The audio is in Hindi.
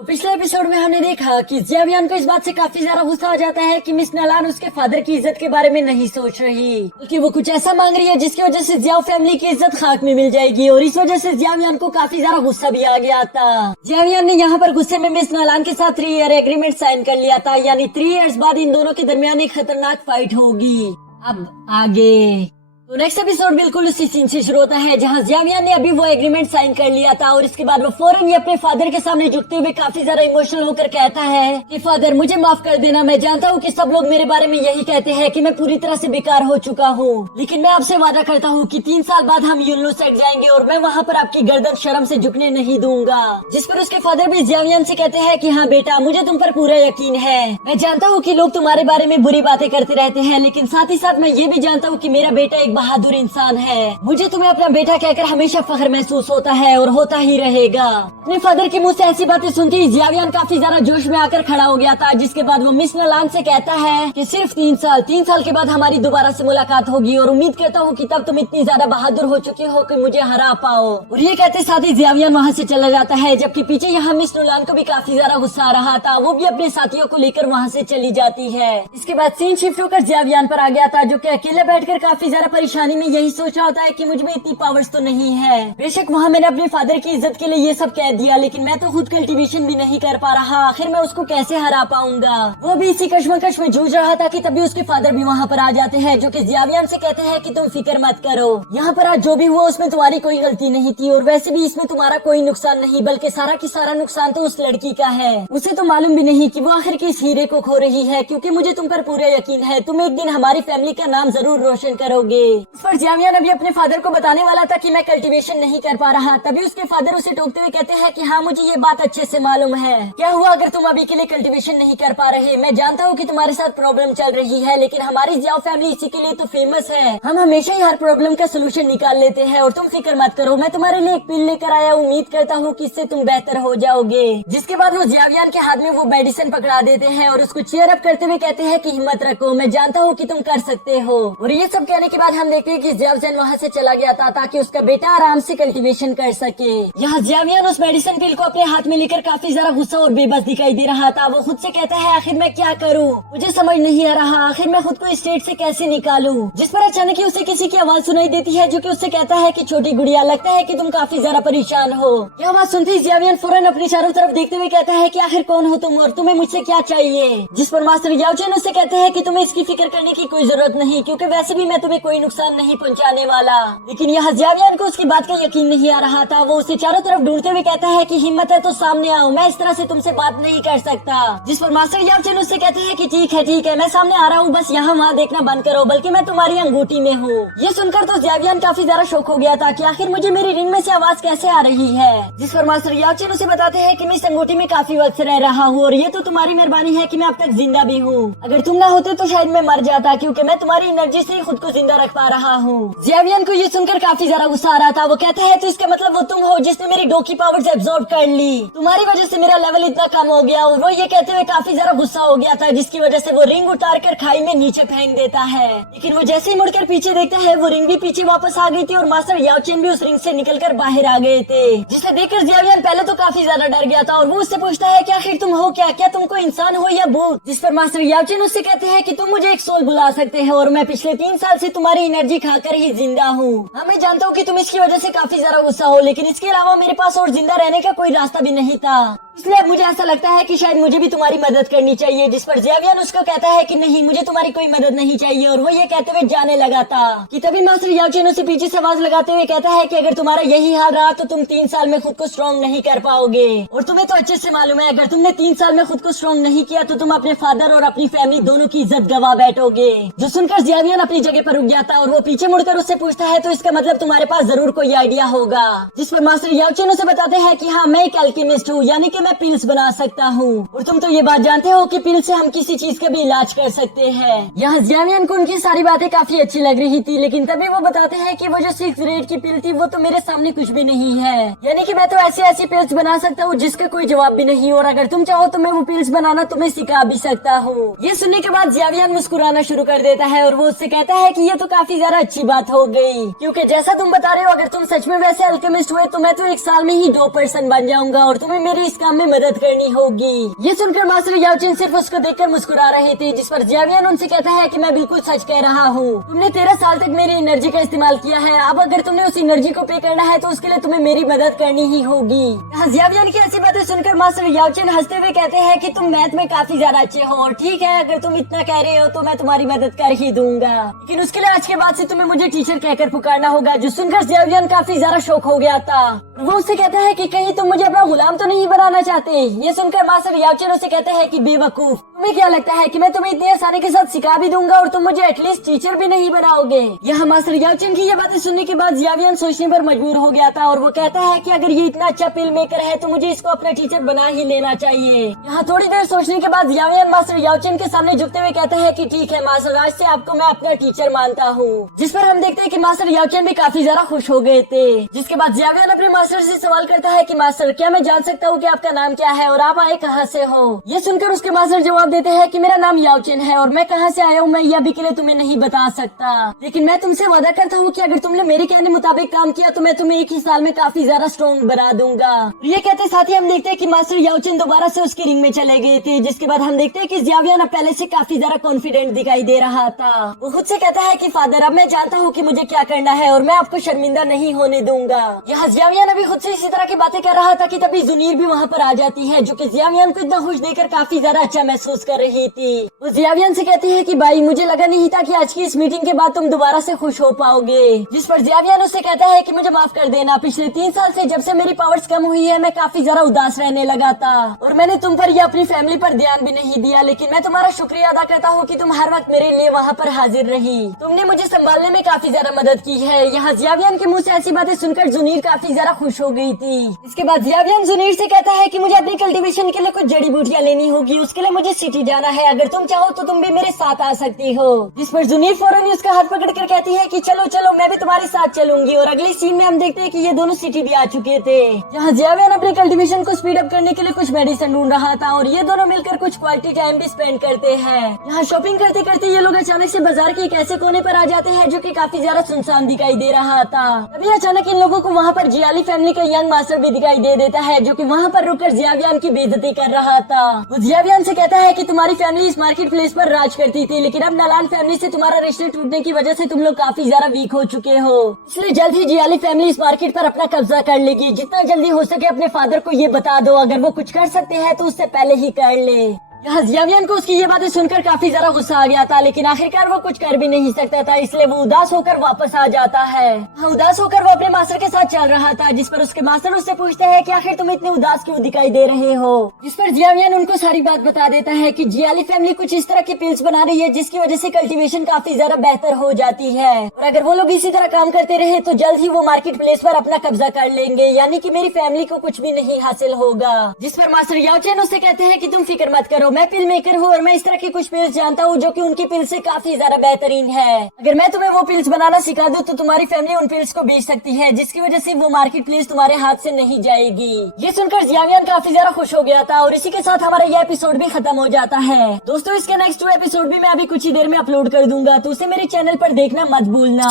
तो पिछले एपिसोड में हमने देखा कि जियावियन को इस बात से काफी ज्यादा गुस्सा आ जाता है कि मिस नलान उसके फादर की इज्जत के बारे में नहीं सोच रही, बल्कि वो कुछ ऐसा मांग रही है जिसकी वजह से जियाओ फैमिली की इज्जत खाक में मिल जाएगी। और इस वजह से जियावियन को काफी ज्यादा गुस्सा भी आ गया था। जियावियन ने यहाँ पर गुस्से में मिस नलान के साथ 3 ईयर एग्रीमेंट साइन कर लिया था, यानी 3 इयर्स बाद इन दोनों के दरमियान एक खतरनाक फाइट होगी। अब आगे तो नेक्स्ट एपिसोड बिल्कुल उसी सीन से शुरू होता है जहां जियावियन ने अभी वो एग्रीमेंट साइन कर लिया था और इसके बाद वो फौरन ही अपने फादर के सामने झुकते हुए काफी ज्यादा इमोशनल होकर कहता है कि फादर मुझे माफ कर देना, मैं जानता हूँ कि सब लोग मेरे बारे में यही कहते हैं कि मैं पूरी तरह से बेकार हो चुका हूँ, लेकिन मैं आपसे वादा करता हूँ कि 3 साल बाद हम यूनो सेट जाएंगे और मैं वहाँ पर आपकी गर्दन शर्म से झुकने नहीं दूंगा। जिस पर उसके फादर भी जियावियन से कहते हैं कि हाँ बेटा, मुझे तुम पर पूरा यकीन है। मैं जानता हूँ कि लोग तुम्हारे बारे में बुरी बातें करते रहते हैं, लेकिन साथ ही साथ मैं ये भी जानता हूँ कि मेरा बेटा एक बहादुर इंसान है। मुझे तुम्हें अपना बेटा कहकर हमेशा फख्र महसूस होता है और होता ही रहेगा। अपने फादर के मुंह से ऐसी बातें सुनते ही जियावियन काफी ज्यादा जोश में आकर खड़ा हो गया था, जिसके बाद वो मिस नलान से कहता है कि सिर्फ 3 साल के बाद हमारी दोबारा से मुलाकात होगी और उम्मीद करता हूँ कि तब तुम इतनी ज्यादा बहादुर हो चुके हो कि मुझे हरा पाओ। और ये कहते साथ ही जियावियन वहाँ से चला जाता है, जबकि पीछे यहाँ मिस नलान को भी काफी ज्यादा गुस्सा आ रहा था। वो भी अपने साथियों को लेकर वहाँ से चली जाती है। इसके बाद सीन शिफ्ट होकर जियावियन पर आ गया था, जो कि अकेले बैठकर काफी ज्यादा परेशानी में यही सोच रहा होता है कि मुझ में इतनी पावर्स तो नहीं है। बेशक वहाँ मैंने अपने फादर की इज्जत के लिए ये सब कह दिया, लेकिन मैं तो खुद कल्टीवेशन भी नहीं कर पा रहा। आखिर मैं उसको कैसे हरा पाऊंगा। वो भी इसी कश्मकश में जूझ रहा था कि तभी उसके फादर भी वहाँ पर आ जाते हैं, जो कि जियावियन से कहते हैं कि तुम फिक्र मत करो, यहाँ पर आज जो भी हुआ उसमें तुम्हारी कोई गलती नहीं थी और वैसे भी इसमें तुम्हारा कोई नुकसान नहीं, बल्कि सारा की सारा नुकसान तो उस लड़की का है। उसे तो मालूम भी नहीं कि वो आखिर किस हीरे को खो रही है, क्योंकि मुझे तुम पर पूरा यकीन है तुम एक दिन हमारी फैमिली का नाम जरूर रोशन करोगे। इस पर जियावियन अभी अपने फादर को बताने वाला था कि मैं कल्टीवेशन नहीं कर पा रहा, तभी उसके फादर उसे टोकते हुए कहते हैं कि हाँ मुझे ये बात अच्छे से मालूम है। क्या हुआ अगर तुम अभी के लिए कल्टीवेशन नहीं कर पा रहे? मैं जानता हूँ कि तुम्हारे साथ प्रॉब्लम चल रही है, लेकिन हमारी जियाओ फैमिली इसी के लिए तो फेमस है। हम हमेशा ही हर प्रॉब्लम का सोल्यूशन निकाल लेते हैं और तुम फिक्र मत करो, मैं तुम्हारे लिए एक पिल लेकर आया, उम्मीद करता हूँ कि इससे तुम बेहतर हो जाओगे। जिसके बाद वो जियावियन के हाथ में वो मेडिसिन पकड़ा देते हैं और उसको चीयर अप करते हुए कहते हैं कि हिम्मत रखो, मैं जानता हूँ कि तुम कर सकते हो। और ये सब कहने के बाद हम देखते हैं कि जियावियन वहाँ से चला गया था ताकि उसका बेटा आराम से कल्टीवेशन कर सके। यहाँ जियावियन उस मेडिसिन पिल को अपने हाथ में लेकर काफी ज्यादा गुस्सा और बेबस दिखाई दे रहा था। वो खुद से कहता है आखिर मैं क्या करूँ, मुझे समझ नहीं आ रहा, आखिर मैं खुद को इस स्टेट से कैसे निकालूं। जिस पर अचानक ही उसे किसी की आवाज सुनाई देती है, जो कि उससे कहता है कि छोटी गुड़िया, लगता है कि तुम काफी ज्यादा परेशान हो। यह आवाज सुनते ही जियावियन फौरन अपनी चारों तरफ देखते हुए कहता है कि आखिर कौन हो तुम और तुम्हें मुझसे क्या चाहिए। जिस पर मास्टर याओचेन उससे कहते हैं कि तुम्हें इसकी फिक्र करने की कोई जरूरत नहीं, क्योंकि वैसे भी मैं तुम्हें कोई नुकसान नहीं पहुँचाने वाला। लेकिन यहाँ जियावियन को उसकी बात का यकीन नहीं आ रहा था। वो उसे चारों तरफ ढूंढते हुए कहता है कि हिम्मत है तो सामने आओ, मैं इस तरह से तुमसे बात नहीं कर सकता। जिस पर मास्टर याओचेन उससे कहते हैं कि ठीक है मैं सामने आ रहा हूँ, बस यहाँ वहाँ देखना बंद करो, बल्कि मैं तुम्हारी अंगूठी में हूँ। ये सुनकर तो जियावियन काफी ज्यादा शौक हो गया था कि आखिर मुझे मेरी रिंग में से आवाज कैसे आ रही है। जिस पर मास्टर याओचेन उसे बताते हैं कि मैं इस अंगूठी में काफी वक्त से रह रहा हूँ और ये तो तुम्हारी मेहरबानी है कि मैं अब तक जिंदा भी हूँ। अगर तुम ना होते तो शायद मैं मर जाता, क्योंकि मैं तुम्हारी एनर्जी से ही खुद को जिंदा रख पा रहा हूँ। जियावियन को ये सुनकर काफी ज्यादा गुस्सा आ रहा था। वो कहता है तो इसका मतलब वो तुम हो जिसने मेरी डो की पावर्स एब्जॉर्ब कर ली, तुम्हारी वजह से मेरा लेवल इतना कम हो गया। और वो ये कहते हुए काफी ज्यादा गुस्सा हो गया था, जिसकी वजह से वो रिंग उतार कर खाई में नीचे फेंक देता है। लेकिन वो जैसे ही मुड़कर पीछे देखता है, वो रिंग भी पीछे वापस आ गई थी और मास्टर याओचेन भी उस रिंग से निकलकर बाहर आ गए थे। जिसे देखकर जियावियन पहले तो काफी ज्यादा डर गया था और वो उससे पूछता है कि आखिर तुम हो क्या तुम कोई इंसान हो या भूत। जिस पर मास्टर याओचेन उससे कहते हैं कि तुम मुझे एक सोल बुला सकते हैं और मैं पिछले 3 साल से तुम्हारी एनर्जी खाकर ही जिंदा हूँ। हाँ मैं जानता हूँ कि तुम इसकी वजह से काफी ज्यादा गुस्सा हो, लेकिन इसके अलावा मेरे पास और जिंदा रहने का कोई रास्ता भी नहीं था, इसलिए अब मुझे ऐसा लगता है कि शायद मुझे भी तुम्हारी मदद करनी चाहिए। जिस पर जियावियन उसको कहता है कि नहीं, मुझे तुम्हारी कोई मदद नहीं चाहिए। और वो ये कहते हुए जाने लगा था कि तभी मास्टर याओचेन उसे पीछे से आवाज लगाते हुए कहता है कि अगर तुम्हारा यही हाल रहा तो तुम 3 साल में खुद को स्ट्रॉन्ग नहीं कर पाओगे। और तुम्हें तो अच्छे से मालूम है, अगर तुमने 3 साल में खुद को स्ट्रॉन्ग नहीं किया तो तुम अपने फादर और अपनी फैमिली दोनों की इज्जत गवा बैठोगे। जो सुनकर जियावियन अपनी जगह पर रुक गया था और वो पीछे मुड़कर उससे पूछता है तो इसका मतलब तुम्हारे पास जरूर कोई आइडिया होगा। जिस पर मास्टर याओचेन उसे बताते हैं कि हाँ मैं एक अल्केमिस्ट हूँ, यानी कि मैं पिल्स बना सकता हूँ। और तुम तो ये बात जानते हो कि पिल से हम किसी चीज का भी इलाज कर सकते हैं। यहाँ जियावियन को उनकी सारी बातें काफी अच्छी लग रही थी, लेकिन तभी वो बताते हैं कि वो जो 6 ग्रेड की पिल थी वो तो मेरे सामने कुछ भी नहीं है, यानी कि मैं तो ऐसी पिल्स बना सकता हूँ जिसका कोई जवाब भी नहीं, और अगर तुम चाहो तो मैं वो पिल्स बनाना तुम्हें सिखा भी सकता हूँ। ये सुनने के बाद जियावियन मुस्कुराना शुरू कर देता है और वो उससे कहता है कि ये तो काफी ज्यादा अच्छी बात हो गई, क्योंकि जैसा तुम बता रहे हो अगर तुम सच में वैसे अल्केमिस्ट हुए तो मैं तो 1 साल में ही 2 पर्सन बन जाऊंगा और तुम्हें मेरी इस काम में मदद करनी होगी। ये सुनकर मास्टर याओचेन सिर्फ उसको देखकर मुस्कुरा रहे थे, जिस पर जियावियन उनसे कहता है कि मैं बिल्कुल सच कह रहा हूँ। तुमने 13 साल तक मेरी एनर्जी का इस्तेमाल किया है, अब अगर तुमने उस एनर्जी को पे करना है तो उसके लिए तुम्हें मेरी मदद करनी ही होगी। यहाँ जियावियन की ऐसी बातें सुनकर मास्टर याओचेन हंसते हुए कहते हैं कि तुम मैथ में काफी ज्यादा अच्छे हो और ठीक है, अगर तुम इतना कह रहे हो तो मैं तुम्हारी मदद कर ही दूंगा, लेकिन उसके लिए आज के बाद से तुम्हें मुझे टीचर कहकर पुकारना होगा। जो सुनकर जियावियन काफी ज्यादा शौक हो गया था। वो उससे कहता है कि कहीं तुम मुझे अपना गुलाम तो नहीं बनाना चाहते। ये सुनकर मास्टर याओचेन उसे कहते हैं कि बेवकूफ, तुम्हें क्या लगता है कि मैं तुम्हें इतनी आसानी के साथ सिखा भी दूंगा और तुम मुझे एटलीस्ट टीचर भी नहीं बनाओगे। यहाँ मास्टर याओचेन की ये बातें सुनने के बाद जियावियन सोचने पर मजबूर हो गया था और वो कहता है कि अगर ये इतना अच्छा फिल्म मेकर है तो मुझे इसको अपना टीचर बना ही लेना चाहिए। यहाँ थोड़ी देर सोचने के बाद जियावियन मास्टर याओचेन के सामने झुकते हुए कहता है कि ठीक है मास्टर, आज से आपको मैं अपना टीचर मानता हूँ। जिस पर हम देखते हैं कि मास्टर याओचेन भी काफी ज्यादा खुश हो गए थे। जिसके बाद जियावियन अपने मास्टर से सवाल करता है कि मास्टर, क्या मैं जान सकता हूँ कि आपका नाम क्या है और आप आए कहाँ से हो। ये सुनकर उसके मास्टर जवाब देते हैं कि मेरा नाम याओचेन है और मैं कहाँ से आया हूँ मैं अभी के लिए तुम्हें नहीं बता सकता, लेकिन मैं तुमसे वादा करता हूँ कि अगर तुमने मेरे कहने मुताबिक काम किया तो मैं तुम्हें एक ही साल में काफी ज्यादा स्ट्रॉन्ग बना दूंगा। ये कहते साथ ही हम देखते हैं कि मास्टर याओचेन दोबारा से उसकी रिंग में चले गए थे। जिसके बाद हम देखते हैं कि जियावियन अब पहले से काफी ज्यादा कॉन्फिडेंट दिखाई दे रहा था। वो खुद से कहता है कि फादर, अब मैं जानता हूँ कि मुझे क्या करना है और मैं आपको शर्मिंदा नहीं होने दूंगा। यहाँ जियावियन अभी खुद से इसी तरह की बातें कर रहा था कि तभी जुनीर भी वहाँ पर आ जाती है, जो कि जियावियन को इतना खुश देखकर काफी ज्यादा अच्छा महसूस कर रही थी। वो जियावियन से कहती है कि भाई, मुझे लगा नहीं था कि आज की इस मीटिंग के बाद तुम दोबारा से खुश हो पाओगे। जिस पर जियावियन उससे कहता है कि मुझे माफ कर देना, पिछले 3 साल से जब से मेरी पावर्स कम हुई है मैं काफी ज्यादा उदास रहने लगा था और मैंने तुम पर या अपनी फैमिली पर ध्यान भी नहीं दिया, लेकिन मैं तुम्हारा शुक्रिया अदा करता हूँ कि तुम हर वक्त मेरे लिए वहाँ पर हाजिर रही। तुमने मुझे संभालने में काफी ज्यादा मदद की है। यहाँ जियावियन के मुँह से ऐसी बातें सुनकर जुनीर काफी ज्यादा खुश हो गई थी। इसके बाद जियावियन जुनीर से कहता है कि मुझे अपनी कल्टीवेशन के लिए कुछ जड़ी बूटियाँ लेनी होगी, उसके लिए मुझे सिटी जाना है, अगर तुम चाहो तो तुम भी मेरे साथ आ सकती हो। जिस पर जुनीर फौरन उसका हाथ पकड़ कर कहती है कि चलो चलो, मैं भी तुम्हारे साथ चलूंगी। और अगली सीन में हम देखते हैं कि ये दोनों सिटी भी आ चुके थे। जहाँ जियावियन अपने कल्टीवेशन को स्पीड अप करने के लिए कुछ मेडिसिन ढूंढ रहा था और ये दोनों मिलकर कुछ क्वालिटी टाइम भी स्पेंड करते हैं। यहाँ शॉपिंग करते करते ये लोग अचानक से बाजार के एक ऐसे कोने पर आ जाते हैं जो कि काफी ज्यादा सुनसान दिखाई दे रहा था। तभी अचानक इन लोगों को वहाँ पर जियाली फैमिली का यंग मास्टर भी दिखाई दे देता है, जो कि वहाँ पर रुककर जियावियन की बेइज्जती कर रहा था। वो जियावियन से कहता है कि तुम्हारी फैमिली इस मार्केट प्लेस पर राज करती थी, लेकिन अब नलान फैमिली से तुम्हारा रिश्ते टूटने की वजह से तुम लोग काफी ज्यादा वीक हो चुके हो, इसलिए जल्द ही जियाली फैमिली इस मार्केट पर अपना कब्जा कर लेगी। जितना जल्दी हो सके अपने फादर को ये बता दो, अगर वो कुछ कर सकते हैं तो उससे पहले ही कर ले। यहाँ जियावियन को उसकी ये बातें सुनकर काफी ज्यादा गुस्सा आ गया था, लेकिन आखिरकार वो कुछ कर भी नहीं सकता था, इसलिए वो उदास होकर वापस आ जाता है। उदास होकर वो अपने मास्टर के साथ चल रहा था, जिस पर उसके मास्टर उससे पूछते हैं कि आखिर तुम इतने उदास क्यों दिखाई दे रहे हो। जिस पर जियावियन उनको सारी बात बता देता है कि जियाली फैमिली कुछ इस तरह की पिल्स बना रही है जिसकी वजह से कल्टीवेशन काफी ज्यादा बेहतर हो जाती है, और अगर वो लोग इसी तरह काम करते रहे तो जल्द ही वो मार्केट प्लेस पर अपना कब्जा कर लेंगे, यानी कि मेरी फैमिली को कुछ भी नहीं हासिल होगा। जिस पर मास्टर याओचेन उससे कहते हैं कि तुम फिक्र मत करो, मैं पिल मेकर हूँ और मैं इस तरह की कुछ पिल्स जानता हूँ जो कि उनकी पिल्स से काफी ज्यादा बेहतरीन है। अगर मैं तुम्हें वो पिल्स बनाना सिखा दूँ तो तुम्हारी फैमिली उन पिल्स को बेच सकती है, जिसकी वजह से वो मार्केट प्लेस तुम्हारे हाथ से नहीं जाएगी। ये सुनकर जियावियन काफी ज्यादा खुश हो गया था और इसी के साथ हमारा ये एपिसोड भी खत्म हो जाता है। दोस्तों, इसके नेक्स्ट 2 एपिसोड भी मैं अभी कुछ ही देर में अपलोड कर दूंगा, तो उसे मेरे चैनल पर देखना मत भूलना।